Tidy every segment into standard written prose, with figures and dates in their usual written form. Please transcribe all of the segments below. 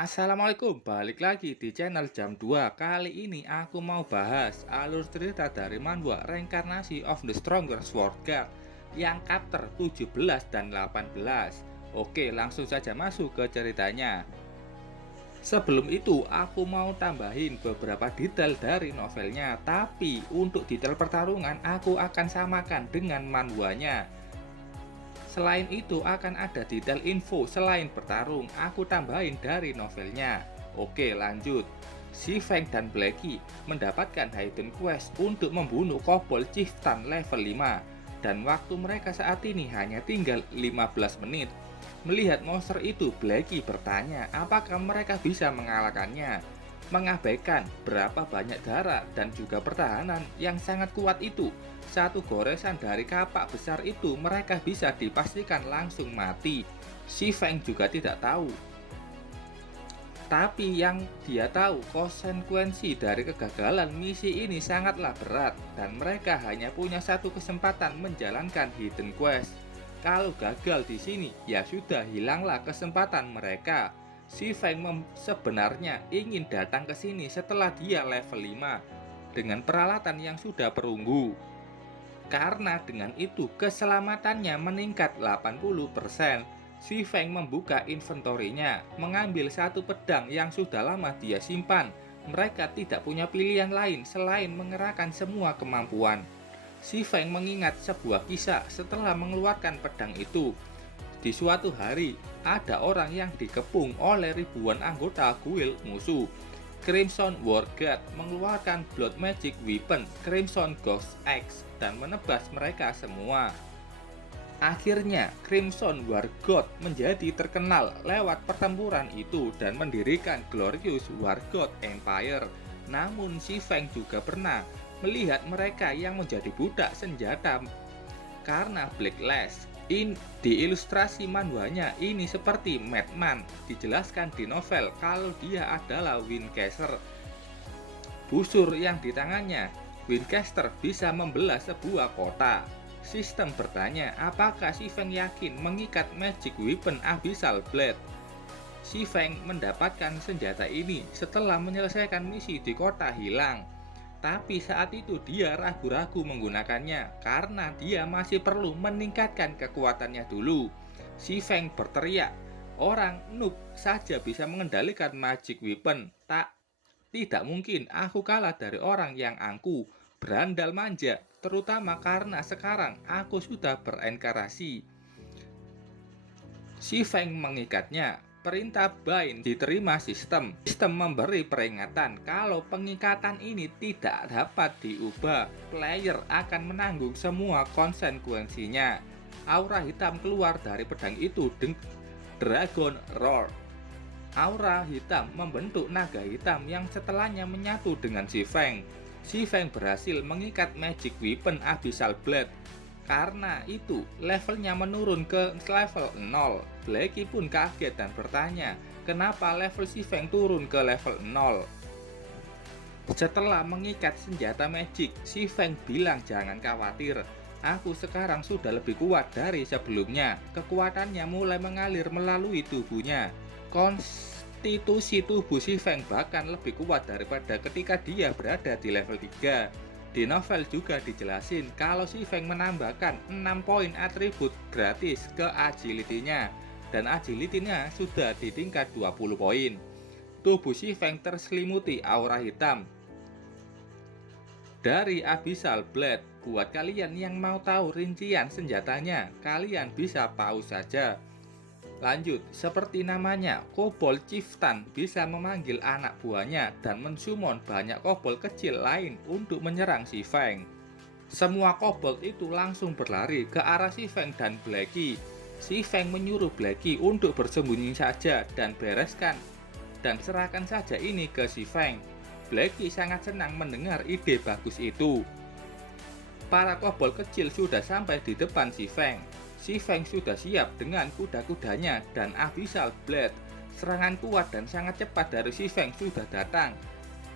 Assalamualaikum, balik lagi di channel Jam 2. Kali ini aku mau bahas alur cerita dari manhwa Reincarnation of the Stronger Sword Guard yang chapter 17 dan 18. Oke, langsung saja masuk ke ceritanya. Sebelum itu, aku mau tambahin beberapa detail dari novelnya, tapi untuk detail pertarungan aku akan samakan dengan manhwanya. Selain itu akan ada detail info selain bertarung, aku tambahin dari novelnya. Oke, lanjut. Si Feng dan Blackie mendapatkan hidden quest untuk membunuh kobold chieftain level 5, dan waktu mereka saat ini hanya tinggal 15 menit. Melihat monster itu, Blackie bertanya apakah mereka bisa mengalahkannya, mengabaikan berapa banyak darah dan juga pertahanan yang sangat kuat itu. Satu goresan dari kapak besar itu mereka bisa dipastikan langsung mati. Si Feng juga tidak tahu. Tapi yang dia tahu, konsekuensi dari kegagalan misi ini sangatlah berat dan mereka hanya punya satu kesempatan menjalankan hidden quest. Kalau gagal di sini, ya sudah hilanglah kesempatan mereka. Si Feng sebenarnya ingin datang ke sini setelah dia level 5 dengan peralatan yang sudah perunggu. Karena dengan itu keselamatannya meningkat 80%. Si Feng membuka inventorinya, mengambil satu pedang yang sudah lama dia simpan. Mereka tidak punya pilihan lain selain mengerahkan semua kemampuan. Si Feng mengingat sebuah kisah setelah mengeluarkan pedang itu. Di suatu hari, ada orang yang dikepung oleh ribuan anggota guild musuh. Crimson War God mengeluarkan Blood Magic Weapon Crimson Ghost Axe dan menebas mereka semua. Akhirnya, Crimson War God menjadi terkenal lewat pertempuran itu dan mendirikan Glorious War God Empire. Namun, si Feng juga pernah melihat mereka yang menjadi budak senjata karena Blacklist. Di ilustrasi manhwanya ini seperti Madman, dijelaskan di novel kalau dia adalah Wincaster. Busur yang di tangannya, Wincaster bisa membelah sebuah kota. Sistem bertanya apakah si Feng yakin mengikat Magic Weapon Abyssal Blade. Si Feng mendapatkan senjata ini setelah menyelesaikan misi di kota hilang. Tapi saat itu dia ragu-ragu menggunakannya karena dia masih perlu meningkatkan kekuatannya dulu. Si Feng berteriak, orang noob saja bisa mengendalikan Magic Weapon. Tidak mungkin aku kalah dari orang yang angku, berandal manja, terutama karena sekarang aku sudah berenkarnasi. Si Feng mengikatnya. Perintah bind diterima sistem. Sistem memberi peringatan kalau pengikatan ini tidak dapat diubah. Player akan menanggung semua konsekuensinya. Aura hitam keluar dari pedang itu dengan Dragon Roar. Aura hitam membentuk naga hitam yang setelahnya menyatu dengan si Feng. Si Feng berhasil mengikat Magic Weapon Abyssal Blade. Karena itu, levelnya menurun ke level 0. Blackie pun kaget dan bertanya, kenapa level si Feng turun ke level 0? Setelah mengikat senjata magic, si Feng bilang jangan khawatir. Aku sekarang sudah lebih kuat dari sebelumnya. Kekuatannya mulai mengalir melalui tubuhnya. Konstitusi tubuh si Feng bahkan lebih kuat daripada ketika dia berada di level 3. Di novel juga dijelasin kalau si Feng menambahkan 6 poin atribut gratis ke agility-nya dan agility-nya sudah di tingkat 20 poin. Tubuh si Feng terselimuti aura hitam dari Abyssal Blade. Buat kalian yang mau tahu rincian senjatanya, kalian bisa pause saja. Lanjut, seperti namanya, kobold chieftain bisa memanggil anak buahnya dan mensummon banyak kobold kecil lain untuk menyerang si Feng. Semua kobold itu langsung berlari ke arah si Feng dan Blackie. Si Feng menyuruh Blackie untuk bersembunyi saja dan bereskan dan serahkan saja ini ke si Feng. Blackie sangat senang mendengar ide bagus itu. Para kobold kecil sudah sampai di depan si Feng. Si Feng sudah siap dengan kuda-kudanya dan Abyssal Blade. Serangan kuat dan sangat cepat dari si Feng sudah datang.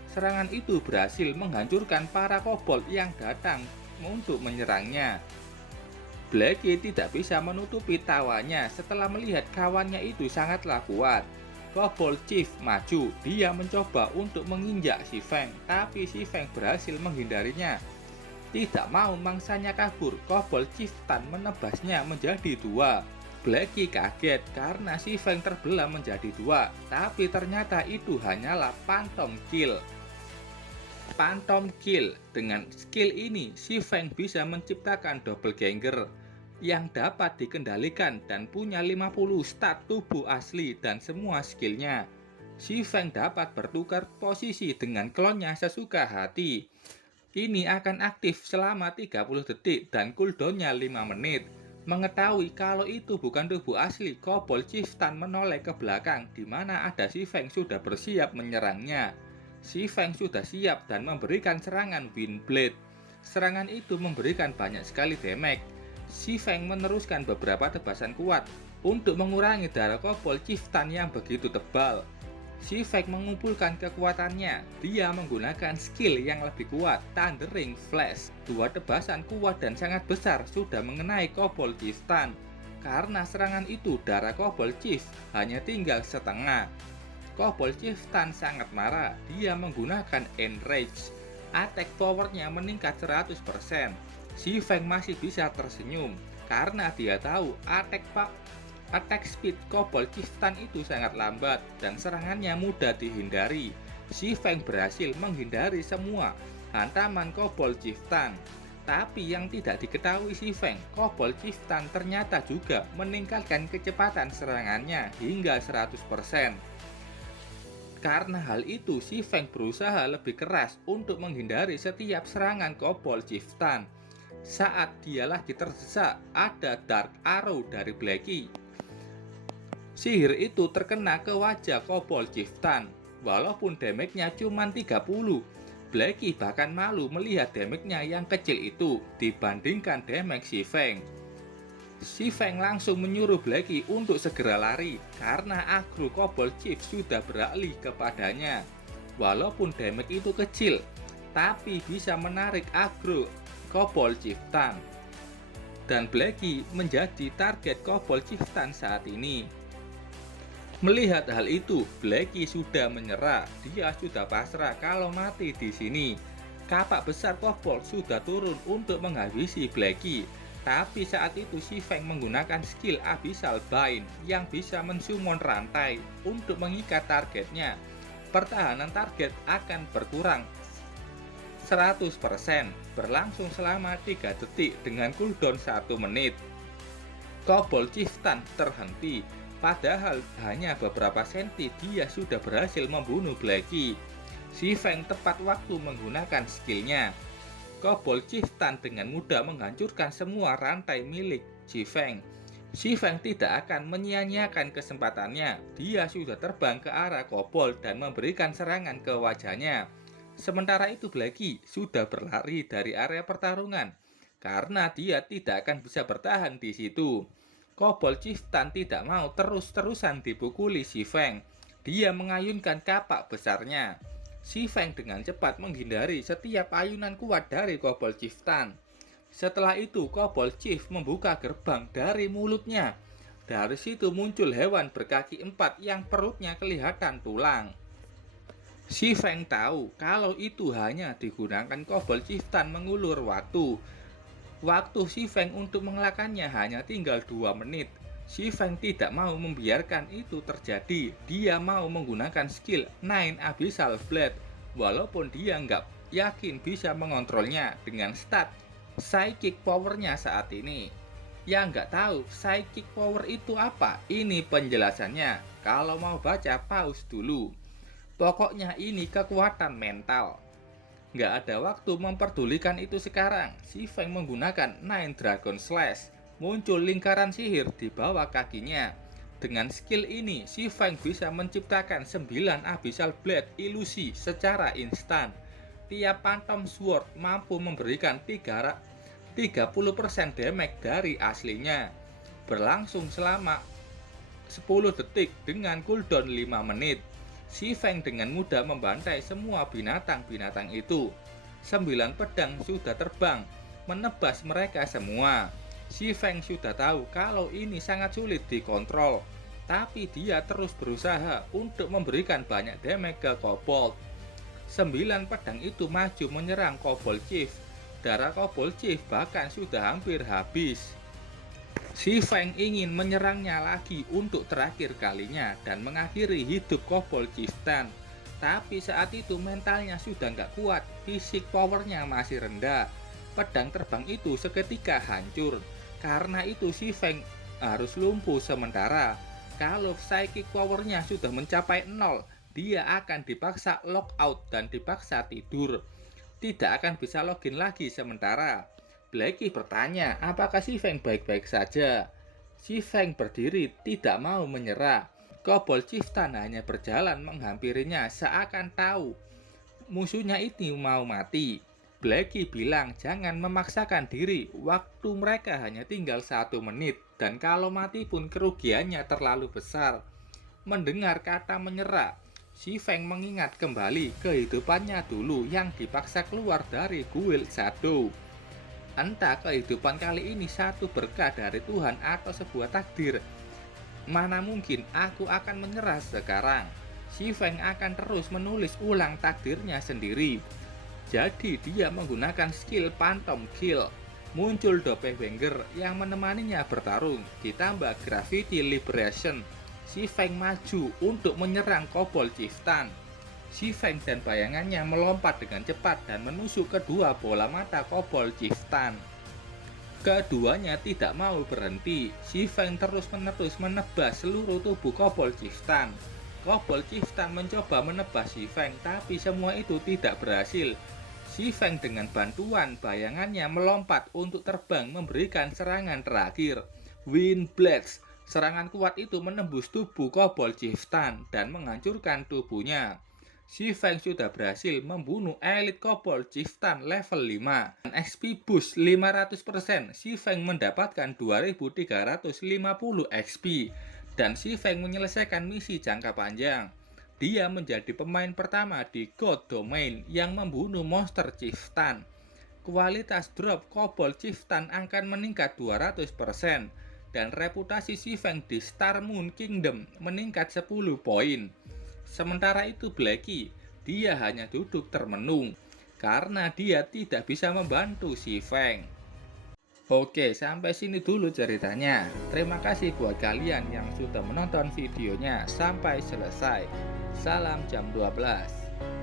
Serangan itu berhasil menghancurkan para kobold yang datang untuk menyerangnya. Blackie tidak bisa menutupi tawanya setelah melihat kawannya itu sangatlah kuat. Kobold Chief maju. Dia mencoba untuk menginjak si Feng, tapi si Feng berhasil menghindarinya. Tidak mau mangsanya kabur, Kobold Chieftain menebasnya menjadi dua. Blackie kaget karena si Feng terbelah menjadi dua, tapi ternyata itu hanyalah Phantom Kill. Phantom Kill. Dengan skill ini, si Feng bisa menciptakan doppelganger yang dapat dikendalikan dan punya 50 stat tubuh asli dan semua skillnya. Si Feng dapat bertukar posisi dengan klonnya sesuka hati. Ini akan aktif selama 30 detik dan cooldownnya 5 menit. Mengetahui kalau itu bukan tubuh asli, Kobold Chieftain menoleh ke belakang di mana ada si Feng sudah bersiap menyerangnya. Si Feng sudah siap dan memberikan serangan Windblade. Serangan itu memberikan banyak sekali damage. Si Feng meneruskan beberapa tebasan kuat untuk mengurangi darah Kobold Chieftain yang begitu tebal. Si Feng mengumpulkan kekuatannya. Dia menggunakan skill yang lebih kuat, Thundering Flash. Dua tebasan kuat dan sangat besar sudah mengenai Kobold Chieftain. Karena serangan itu, darah Kobold Chief hanya tinggal setengah. Kobold Chieftain sangat marah. Dia menggunakan Enrage. Attack powernya meningkat 100%. Si Feng masih bisa tersenyum karena dia tahu attack speed Kobold Chieftain itu sangat lambat dan serangannya mudah dihindari. Si Feng berhasil menghindari semua hantaman Kobold Chieftain. Tapi yang tidak diketahui si Feng, Kobold Chieftain ternyata juga meningkatkan kecepatan serangannya hingga 100%. Karena hal itu, si Feng berusaha lebih keras untuk menghindari setiap serangan Kobold Chieftain. Saat dia lagi terdesak, ada Dark Arrow dari Blackie. Sihir itu terkena ke wajah Kobold Chieftain. Walaupun damage-nya cuma 30, Blackie bahkan malu melihat damage-nya yang kecil itu dibandingkan damage si Feng. Si Feng langsung menyuruh Blackie untuk segera lari karena aggro Kobold Chief sudah beralih kepadanya. Walaupun damage itu kecil, tapi bisa menarik aggro Kobold Chieftain. Dan Blackie menjadi target Kobold Chieftain saat ini. Melihat hal itu, Blackie sudah menyerah. Dia sudah pasrah kalau mati di sini. Kapak besar Kobold sudah turun untuk menghabisi Blackie. Tapi saat itu si Feng menggunakan skill Abyssal Bind yang bisa mensummon rantai untuk mengikat targetnya. Pertahanan target akan berkurang 100%, berlangsung selama 3 detik dengan cooldown 1 menit. Kobold Chieftain terhenti, padahal hanya beberapa senti dia sudah berhasil membunuh Blackie. Si Feng tepat waktu menggunakan skillnya. Kobold Chieftain dengan mudah menghancurkan semua rantai milik si Feng. Si Feng tidak akan menyia-nyiakan kesempatannya. Dia sudah terbang ke arah Kobold dan memberikan serangan ke wajahnya. Sementara itu Blackie sudah berlari dari area pertarungan karena dia tidak akan bisa bertahan di situ. Kobold Chieftain tidak mau terus-terusan dipukuli si Feng. Dia mengayunkan kapak besarnya. Si Feng dengan cepat menghindari setiap ayunan kuat dari Kobold Chieftain. Setelah itu Kobold Chief membuka gerbang dari mulutnya. Dari situ muncul hewan berkaki 4 yang perutnya kelihatan tulang. Si Feng tahu kalau itu hanya digunakan Kobold Chieftain mengulur waktu. Waktu si Feng untuk mengelakkannya hanya tinggal 2 menit. Si Feng tidak mau membiarkan itu terjadi. Dia mau menggunakan skill Nine Abyssal Blade. Walaupun dia nggak yakin bisa mengontrolnya dengan stat Psychic Power-nya saat ini. Yang nggak tahu Psychic Power itu apa? Ini penjelasannya. Kalau mau baca pause dulu. Pokoknya ini kekuatan mental. Nggak ada waktu memperdulikan itu sekarang. Si Feng menggunakan Nine Dragon Slash. Muncul lingkaran sihir di bawah kakinya. Dengan skill ini, si Feng bisa menciptakan 9 Abyssal Blade ilusi secara instan. Tiap Phantom Sword mampu memberikan 30% damage dari aslinya. Berlangsung selama 10 detik dengan cooldown 5 menit. Si Feng dengan mudah membantai semua binatang-binatang itu. 9 pedang sudah terbang, menebas mereka semua. Si Feng sudah tahu kalau ini sangat sulit dikontrol. tapi dia terus berusaha untuk memberikan banyak damage ke Kobold. 9 pedang itu maju menyerang Kobold Chief. Darah Kobold Chief bahkan sudah hampir habis. Si Feng ingin menyerangnya lagi untuk terakhir kalinya dan mengakhiri hidup Kobold Chieftain. Tapi saat itu mentalnya sudah nggak kuat, fisik powernya masih rendah. Pedang terbang itu seketika hancur. Karena itu si Feng harus lumpuh sementara. Kalau psychic powernya sudah mencapai 0, dia akan dipaksa lockout dan dipaksa tidur. Tidak akan bisa login lagi sementara. Blackie bertanya apakah si Feng baik-baik saja. Si Feng berdiri tidak mau menyerah. Kobold Chieftain hanya berjalan menghampirinya seakan tahu musuhnya itu mau mati. Blackie bilang jangan memaksakan diri, waktu mereka hanya tinggal 1 menit dan kalau mati pun kerugiannya terlalu besar. Mendengar kata menyerah, si Feng mengingat kembali kehidupannya dulu yang dipaksa keluar dari Guild Shadow. Entah kehidupan kali ini satu berkah dari Tuhan atau sebuah takdir. Mana mungkin aku akan menyerah sekarang. Si Feng akan terus menulis ulang takdirnya sendiri. Jadi dia menggunakan skill Phantom Kill. Muncul Doppelganger yang menemaninya bertarung. Ditambah Gravity Liberation. Si Feng maju untuk menyerang Kobold Chieftain. Si Feng dan bayangannya melompat dengan cepat dan menusuk kedua bola mata Kobold Chieftain. Keduanya tidak mau berhenti. Si Feng terus-menerus menebas seluruh tubuh Kobold Chieftain. Kobold Chieftain mencoba menebas si Feng, tapi semua itu tidak berhasil. Si Feng dengan bantuan bayangannya melompat untuk terbang memberikan serangan terakhir. Wind Blades. Serangan kuat itu menembus tubuh Kobold Chieftain dan menghancurkan tubuhnya. Si Feng sudah berhasil membunuh Elite Kobold Chieftain level 5. Dan XP boost 500%, si Feng mendapatkan 2350 XP. Dan si Feng menyelesaikan misi jangka panjang. Dia menjadi pemain pertama di God Domain yang membunuh monster Chieftain. Kualitas drop Kobold Chieftain akan meningkat 200%. Dan reputasi si Feng di Star Moon Kingdom meningkat 10 poin. Sementara itu Blackie, dia hanya duduk termenung karena dia tidak bisa membantu si Feng. Oke, sampai sini dulu ceritanya. Terima kasih buat kalian yang sudah menonton videonya sampai selesai. Salam jam 12.